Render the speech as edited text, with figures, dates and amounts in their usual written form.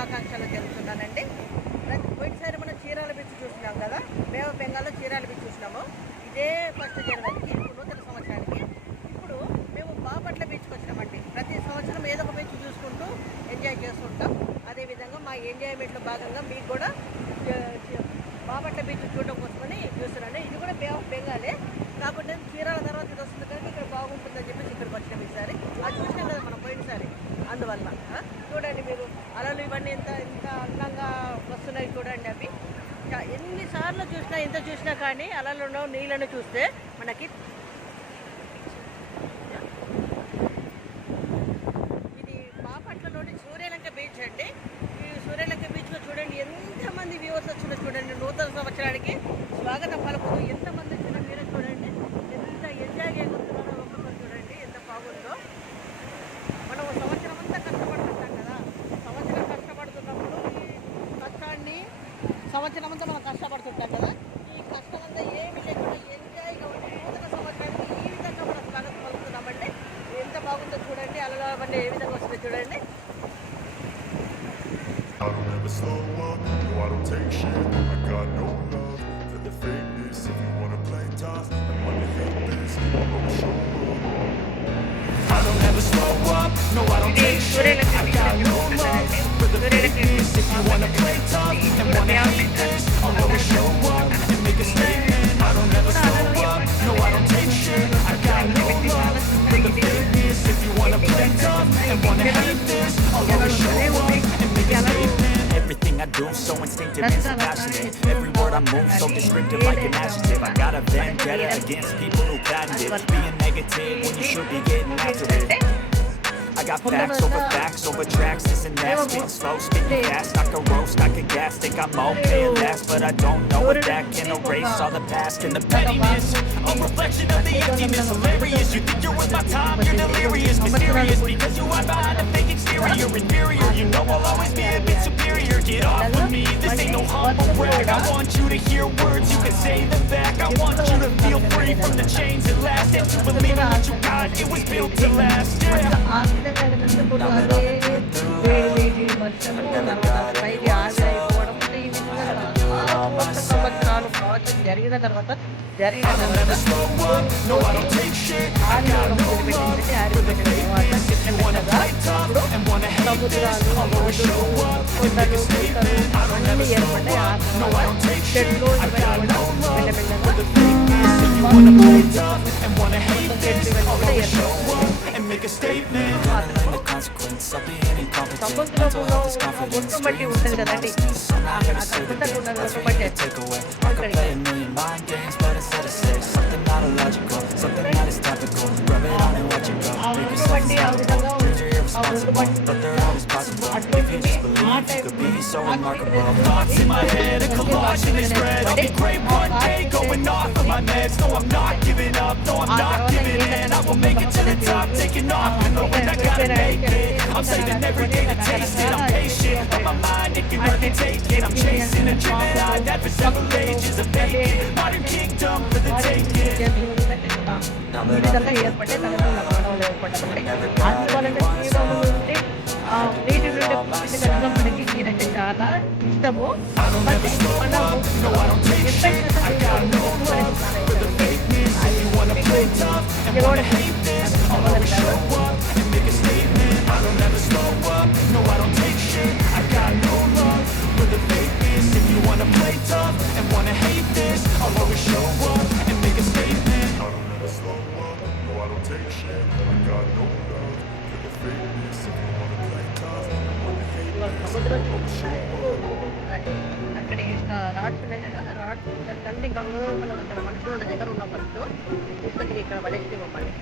శుభాకాంక్షలు తెలుపుతున్నానండి. పోయినసారి మనం చీరాల బీచ్ చూసినాం కదా, బే ఆఫ్ బెంగాల్లో చీరాల బీచ్ చూసినాము. ఇదే 1 జనవరికి నూతన సంవత్సరానికి ఇప్పుడు మేము బాపట్ల బీచ్కి వచ్చినామండి. ప్రతి సంవత్సరం ఏదో ఒక బీచ్ చూసుకుంటూ ఎంజాయ్ చేస్తుంటాం. అదేవిధంగా మా ఎంజాయ్మెంట్లో భాగంగా మీకు కూడా బాపట్ల బీచ్ చూడడం కోసమని చూస్తున్నాను. ఇది కూడా బే ఆఫ్ బెంగాలే, కాబట్టి చీరాల తర్వాత ఇది వస్తుంది కానీ ఇక్కడ బాగుంటుందని చెప్పేసి ఇక్కడికి వచ్చినాం. ఈసారి అది చూసినాం కదా మనం పోయినసారి. అందువల్ల చూడండి మీరు అలలు ఇవన్నీ ఎంత అందంగా వస్తున్నాయి చూడండి. అవి ఎన్నిసార్లు చూసినా ఎంత చూసినా కానీ అలలను నీళ్ళను చూస్తే మనకి ఇది బాపట్లలోని సూర్యలంక బీచ్ అండి. ఈ సూర్యలంక బీచ్లో చూడండి ఎంతమంది వ్యూవర్స్ వచ్చినా చూడండి. నూతన సంవత్సరానికి స్వాగతం పలుకుతూ ఎంతమంది వచ్చినా మీరే చూడండి ఎంత ఎంజాయ్ చేయగలుగుతున్నారో ఒక్కొక్కరు చూడండి ఎంత బాగుందో. మనం సంవత్సరం అంతా కష్టపడుతుంటాం కదా, సంవత్సరం కష్టపడుతున్నప్పుడు ఈ కష్టాన్ని సంవత్సరం అంతా మనం కష్టపడుతుంటాం కదా, ఈ కష్టం అంతా ఏమి లేకుండా ఎంజాయ్గా ఉండి నూతన సంవత్సరానికి ఈ విధంగా మనం స్వాగతం పలుకుతున్నామంటే ఎంత బాగుందో చూడండి. అలలు అవన్నీ ఏ విధంగా వస్తుందో చూడండి. I don't ever slow up, no I don't take shit. I got no love for the fakeness. If you wanna play tough and wanna hate this, I'm gonna show up. I don't ever slow up, no I don't take shit. I got no love for the fakeness. If you wanna play tough and wanna hate this, I'll always show up and make a statement. I don't ever slow up, no I don't take shit. I got no love for the fakeness. If you wanna play tough and wanna hate this, I'll always show up and make a statement. Everything I do so instinctive and so passionate. Every word I move so descriptive like an adjective. I got a vendetta against people who patented being negative when you should be getting after it. I got facts over tracks, this and that. Spitting slow, spitting fast, I can roast, I can gas. Think I'm okay at last, but I don't know if that can erase all the past and the pettiness. A reflection of the emptiness, hilarious. You think you're worth my time, you're delirious. Mysterious, because you hide behind a fake exterior. Inferior, you know I'll always be a bit superior. Get off of me, this ain't no humble brag. I want you to hear words, you can say them back. I want you to feel free from the chains that last. And to believe in what you got, it was built to last. Yeah. జరిగిన తర్వాత సముద్రములో ఒట్టుమట్టి ఉంటుంది కదండి, so remarkable. Thoughts in my head, a collage in this red. I'll be great one day, going off of my meds. No, I'm not giving up, no, I'm not giving in. I will make it to the top, taking off and knowing I gotta make it. I'm saving every day to taste it. I'm patient, but my mind, it can really take it. I'm chasing a dream that I've had for several ages of vacant. Modern kingdom for the taking. ఏర్పడే తనలో ఏర్పడ్డామండి. అందువలన నీటి నుండి మనకి నీరంటే చాలా ఇష్టము. అక్కడ రాడ్ తల్లి గంగమ్మ మనసు దగ్గర ఉన్న మనసు తీసుకొచ్చి ఇక్కడ పడేసి ఇవ్వమండి.